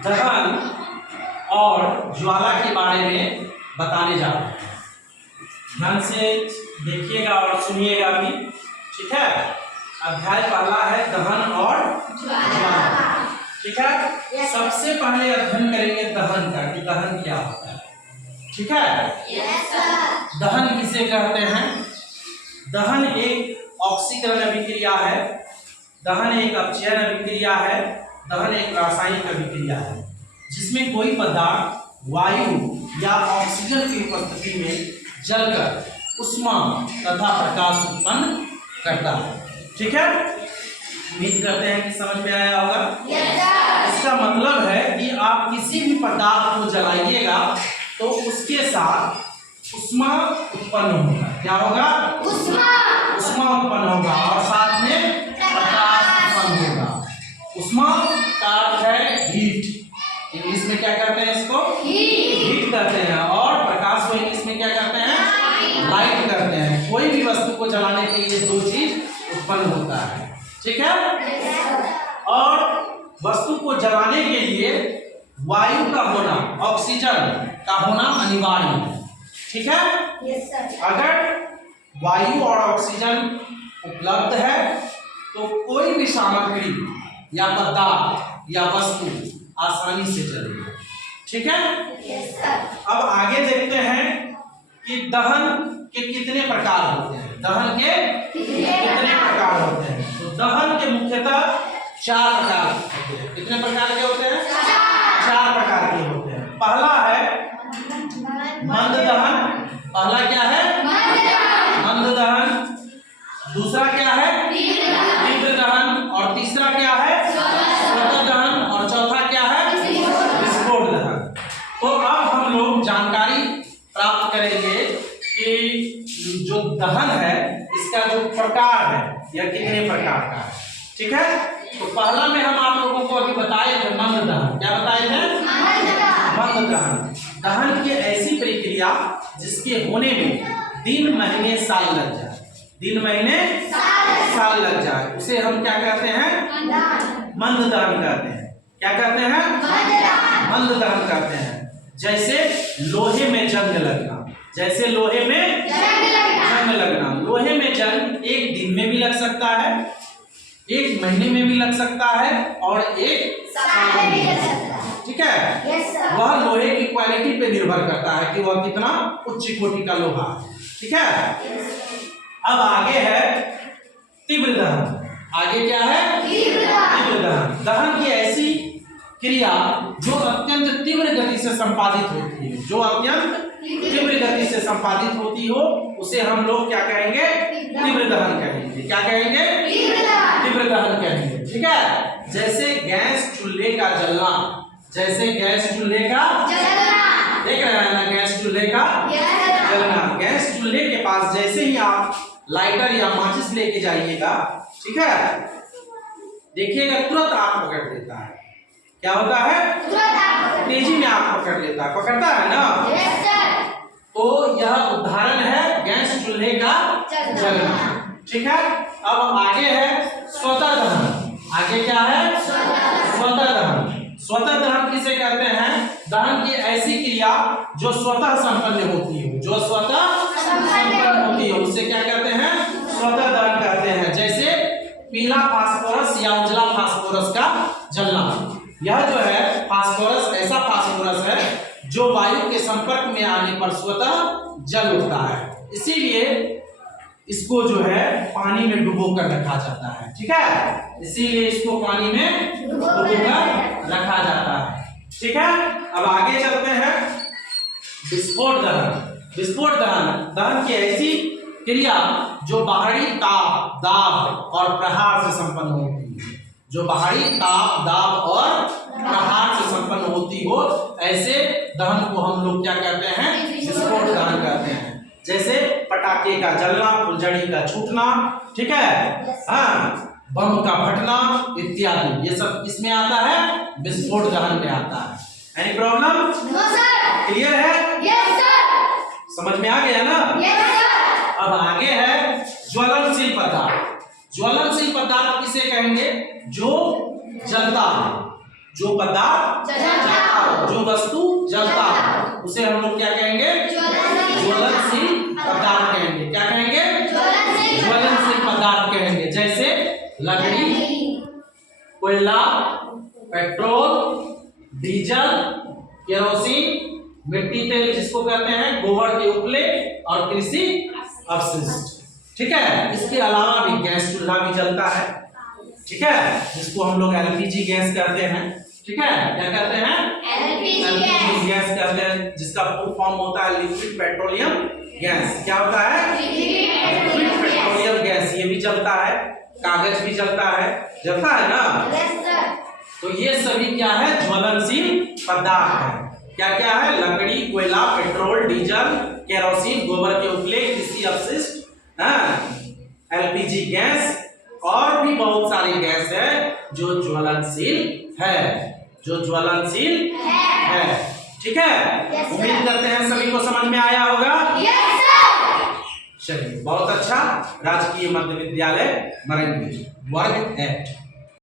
दहन और ज्वाला के बारे में बताने जा रहे हैं। ध्यान से देखिएगा और सुनिएगा भी, ठीक है। अध्याय पहला है दहन और ज्वाला, ठीक है। सबसे पहले अध्ययन करेंगे दहन का कि दहन क्या होता है, ठीक है। दहन किसे कहते हैं? दहन एक ऑक्सीकरण अभिक्रिया है, दहन एक अपचयन अभिक्रिया है, दहन एक रासायनिक अभिक्रिया है जिसमें कोई पदार्थ वायु या ऑक्सीजन की उपस्थिति में जलकर ऊष्मा तथा प्रकाश उत्पन्न करता है, ठीक है। उम्मीद करते हैं कि समझ में आया होगा। इसका मतलब है कि आप किसी भी पदार्थ को जलाइएगा तो उसके साथ ऊष्मा उत्पन्न होगा। क्या होगा? ऊष्मा उत्पन्न होगा और साथ में प्रकाश उत्पन्न होगा। ऊष्मा का अर्थ है हीट, इंग्लिश में क्या कहते हैं इसको? हीट कहते हैं। और प्रकाश को इंग्लिश में क्या कहते हैं? लाइट कहते हैं। कोई भी वस्तु को जलाने के लिए दो चीज उत्पन्न होता है, ठीक है। और वस्तु को जलाने के लिए वायु का होना, ऑक्सीजन का होना अनिवार्य है, ठीक है। अगर वायु और ऑक्सीजन उपलब्ध है तो कोई भी सामग्री या पदार्थ या वस्तु आसानी से जलेगी, ठीक है। अब आगे देखते हैं कि दहन के कितने प्रकार होते हैं। दहन के कितने प्रकार होते हैं? तो दहन के मुख्यतः 4 प्रकार होते हैं। कितने प्रकार के होते हैं? 4 प्रकार के होते हैं। पहला है मंद दहन। पहला क्या है? मंद दहन। दूसरा क्या है? तीव्र दहन। और तीसरा क्या है? स्वतः दहन। और चौथा क्या है? विस्फोट दहन। तो अब हम लोग जानकारी प्राप्त करेंगे कि जो दहन है इसका जो प्रकार है यह कितने प्रकार का है, ठीक है। तो पहला में हम आप लोगों को अभी बताए थे मंद दहन। क्या बताए थे? मंद दहन। दहन की ऐसी प्रक्रिया जिसके होने में दिन महीने साल लग जाए, दिन महीने साल लग जाए, उसे हम क्या कहते हैं? मंद दहन कहते हैं। क्या कहते हैं? मंद दहन कहते हैं। जैसे लोहे में जंग लगना, जैसे लोहे में जंग लगना। लोहे में जंग एक दिन में भी लग सकता है, एक महीने में भी लग सकता है और एक साल में भी लग सकता है, ठीक है। वह लोहे की क्वालिटी पे निर्भर करता है कि वह कितना उच्च कोटि का लोहा है, ठीक है। अब आगे है तीव्र दहन। आगे क्या है? तीव्र दहन। दहन की ऐसी क्रिया जो अत्यंत तीव्र गति से संपादित होती है, जो अत्यंत तीव्र गति से संपादित होती हो उसे हम लोग क्या कहेंगे? तीव्र दहन कहेंगे। क्या कहेंगे? तीव्र दहन कहेंगे, ठीक है। जैसे गैस चूल्हे का जलना, जैसे गैस चूल्हे का जलना, देख रहे हैं ना, गैस चूल्हे का जलना। गैस चूल्हे के पास जैसे ही आप लाइटर या माचिस लेके जाइएगा, ठीक है, देखिएगा तुरंत आग पकड़ लेता है। क्या होता है? तेजी में आग पकड़ लेता है, पकड़ता है ना। तो यह उदाहरण है गैस चूल्हे का जलना, ठीक है। अब आगे है स्वतः दहन। आगे क्या है? स्वतः दहन। स्वतः दहन किसे कहते हैं? दहन की ऐसी क्रिया जो स्वतः संपन्न होती हो, जो स्वतः संपन्न होती हो उसे क्या कहते हैं? स्वतः दहन कहते हैं। जैसे पीला फास्फोरस या उजला फास्फोरस का जलना। यह जो है फास्फोरस ऐसा फास्फोरस है जो वायु के संपर्क में आने पर स्वतः जल उठता है, इसीलिए इसको जो है पानी में डुबो कर रखा जाता है, ठीक है। इसीलिए इसको पानी में डुबो कर रखा जाता है, ठीक है। अब आगे चलते हैं विस्फोट दहन। विस्फोट दहन दहन की ऐसी क्रिया जो बाहरी ताप, दाब और प्रहार से संपन्न होती है, जो बाहरी ताप, दाब और प्रहार से संपन्न होती हो, ऐसे दहन को हम लोग क्या कहते हैं? विस्फोट दहन कहते हैं। जैसे पटाखे का जलना, फुलझड़ी का छूटना, ठीक है, हाँ, बम का फटना इत्यादि, ये सब किसमें आता है? विस्फोट दहन में आता है। Any problem? No sir. Clear है? Yes sir. समझ में आ गया ना? Yes sir. अब आगे है ज्वलनशील पदार्थ। ज्वलनशील पदार्थ किसे कहेंगे? जो जलता है, जो पदार्थ जलता है, जो वस्तु जलता है, उसे हम लोग क्या कहेंगे? ज्वलनशील पदार्थ कहेंगे। क्या कहेंगे? ज्वलनशील पदार्थ कहेंगे। जैसे लकड़ी, कोयला, पेट्रोल, डीजल, केरोसिन, मिट्टी तेल जिसको कहते हैं, गोबर के उपले और कृषि अपशिष्ट। ठीक है, इसके अलावा भी गैस चूल्हा भी जलता है। ठीक है, जिसको हम लोग एलपीजी गैस कहते हैं। ठीक है, क्या कहते हैं? एलपीजी गैस कहते हैं, जिसका फुल फॉर्म होता है लिक्विड पेट्रोलियम गैस। क्या होता है? Liquid petroleum gas. ये भी जलता है, कागज भी जलता है ना। तो ये सभी क्या है? ज्वलनशील पदार्थ है। क्या क्या है? लकड़ी, कोयला, पेट्रोल, डीजल, केरोसिन, गोबर के उपले, कृषि अपशिष्ट, एलपीजी गैस और भी बहुत सारी गैस है जो ज्वलनशील है, जो ज्वलनशील है। ठीक है, उम्मीद करते हैं सभी को समझ में आया होगा। चलिए, बहुत अच्छा। राजकीय मध्य विद्यालय मरंगी, वर्ग 8।